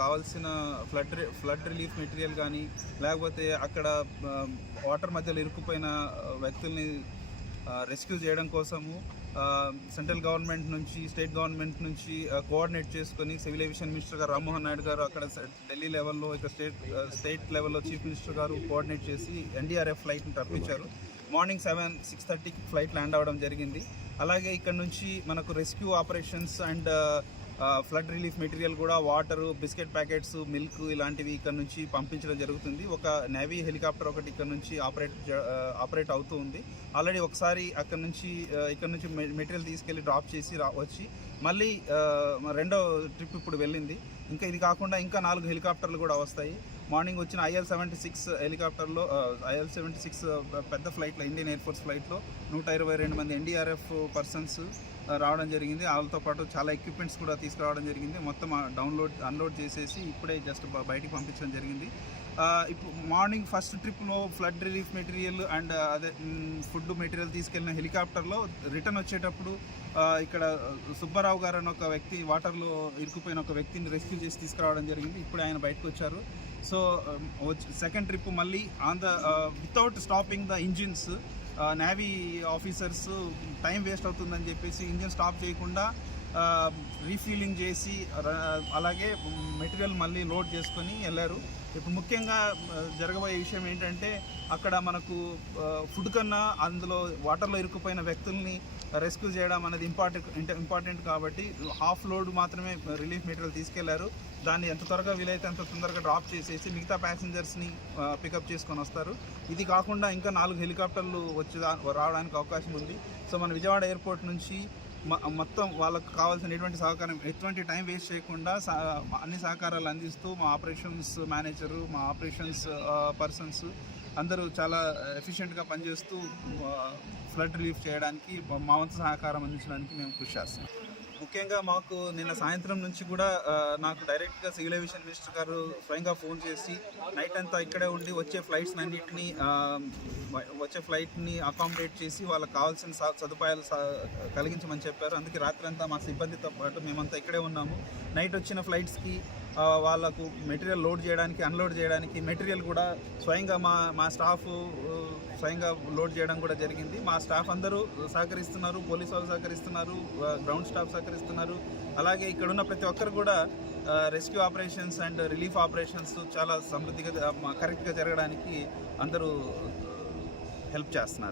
కావాల్సిన flood relief material కానీ, లేకపోతే అక్కడ వాటర్ మధ్యలో ఇరుక్కుపోయిన వ్యక్తుల్ని రెస్క్యూ చేయడం కోసము సెంట్రల్ గవర్నమెంట్ నుంచి, స్టేట్ గవర్నమెంట్ నుంచి కోఆర్డినేట్ చేసుకొని సివిల్ ఏవియేషన్ మినిస్టర్ గారు రామ్మోహన్ నాయుడు గారు అక్కడ ఢిల్లీ లెవెల్లో, ఇక్కడ స్టేట్ లెవెల్లో చీఫ్ మినిస్టర్ గారు కోఆర్డినేట్ చేసి ఎన్డీఆర్ఎఫ్ ఫ్లైట్ని రప్పించారు. మార్నింగ్ 6:30కి ఫ్లైట్ ల్యాండ్ అవ్వడం జరిగింది. అలాగే ఇక్కడ నుంచి మనకు rescue operations and flood relief material కూడా, వాటరు, బిస్కెట్ ప్యాకెట్స్, మిల్క్ ఇలాంటివి ఇక్కడ నుంచి పంపించడం జరుగుతుంది. ఒక నేవీ హెలికాప్టర్ ఒకటి ఇక్కడ నుంచి ఆపరేట్ అవుతూ ఉంది. ఆల్రెడీ ఒకసారి ఇక్కడ నుంచి మెటీరియల్ తీసుకెళ్ళి డ్రాప్ చేసి వచ్చి మళ్ళీ రెండో ట్రిప్ ఇప్పుడు వెళ్ళింది. ఇంకా ఇది కాకుండా ఇంకా 4 హెలికాప్టర్లు కూడా వస్తాయి. మార్నింగ్ వచ్చిన IL-76 హెలికాప్టర్లో, IL-76 పెద్ద ఫ్లైట్లో, ఇండియన్ ఎయిర్ ఫోర్స్ ఫ్లైట్లో 122 మంది ఎన్డీఆర్ఎఫ్ పర్సన్స్ రావడం జరిగింది. వాళ్ళతో పాటు చాలా ఎక్విప్మెంట్స్ కూడా తీసుకురావడం జరిగింది. మొత్తం అన్లోడ్ చేసేసి ఇప్పుడే జస్ట్ బయటికి పంపించడం జరిగింది. ఇప్పుడు మార్నింగ్ ఫస్ట్ ట్రిప్లో ఫ్లడ్ రిలీఫ్ మెటీరియల్ అండ్ అదే ఫుడ్ మెటీరియల్ తీసుకెళ్ళిన హెలికాప్టర్లో రిటర్న్ వచ్చేటప్పుడు ఇక్కడ సుబ్బారావు గారు అని ఒక వ్యక్తి, వాటర్లో ఇరుక్కుపోయిన ఒక వ్యక్తిని రెస్క్యూ చేసి తీసుకురావడం జరిగింది. ఇప్పుడు ఆయన బయటకు వచ్చారు. సో సెకండ్ ట్రిప్ మళ్ళీ without stopping the engines, navy officers time waste అవుతుందని చెప్పేసి ఇంజిన్ స్టాప్ చేయకుండా రీఫీలింగ్ చేసి అలాగే మెటీరియల్ మళ్ళీ లోడ్ చేసుకొని వెళ్ళారు. ఇప్పుడు ముఖ్యంగా జరగబోయే విషయం ఏంటంటే, అక్కడ మనకు ఫుడ్ కన్నా అందులో వాటర్లో ఇరుక్కుపోయిన వ్యక్తుల్ని రెస్క్యూ చేయడం అనేది ఇంపార్టెంట్ కాబట్టి హాఫ్ లోడ్ మాత్రమే రిలీఫ్ మెటీరియల్ తీసుకెళ్లారు. దాన్ని ఎంత త్వరగా వీలైతే అంత తొందరగా డ్రాప్ చేసేసి మిగతా ప్యాసింజర్స్ని పికప్ చేసుకొని వస్తారు. ఇది కాకుండా ఇంకా 4 హెలికాప్టర్లు రావడానికి అవకాశం ఉంది. సో మన విజయవాడ ఎయిర్పోర్ట్ నుంచి మొత్తం వాళ్ళకు కావాల్సిన ఎటువంటి టైం వేస్ట్ చేయకుండా అన్ని సహకారాలు అందిస్తూ మా ఆపరేషన్స్ మేనేజరు, మా ఆపరేషన్స్ పర్సన్స్ అందరూ చాలా ఎఫిషియెంట్గా పనిచేస్తూ ఫ్లడ్ రిలీఫ్ చేయడానికి, మా వంతు సహకారం అందించడానికి మేము కృషి చేస్తాం. ముఖ్యంగా మాకు నిన్న సాయంత్రం నుంచి కూడా నాకు డైరెక్ట్గా సివిల్ ఏవియేషన్ మినిస్టర్ గారు స్వయంగా ఫోన్ చేసి నైట్ అంతా ఇక్కడే ఉండి వచ్చే ఫ్లైట్ని అకామిడేట్ చేసి వాళ్ళకి కావాల్సిన సదుపాయాలు కలిగించమని చెప్పారు. అందుకే రాత్రి అంతా మా సిబ్బందితో పాటు మేమంతా ఇక్కడే ఉన్నాము. నైట్ వచ్చిన ఫ్లైట్స్కి వాళ్ళకు మెటీరియల్ లోడ్ చేయడానికి, అన్లోడ్ చేయడానికి మెటీరియల్ కూడా స్వయంగా మా స్టాఫ్ స్వయంగా లోడ్ చేయడం కూడా జరిగింది. మా స్టాఫ్ అందరూ సహకరిస్తున్నారు, పోలీసు వాళ్ళు సహకరిస్తున్నారు, గ్రౌండ్ స్టాఫ్ సహకరిస్తున్నారు. అలాగే ఇక్కడున్న ప్రతి ఒక్కరు కూడా rescue operations and relief operations చాలా సమృద్ధిగా కరెక్ట్గా జరగడానికి అందరూ హెల్ప్ చేస్తున్నారు.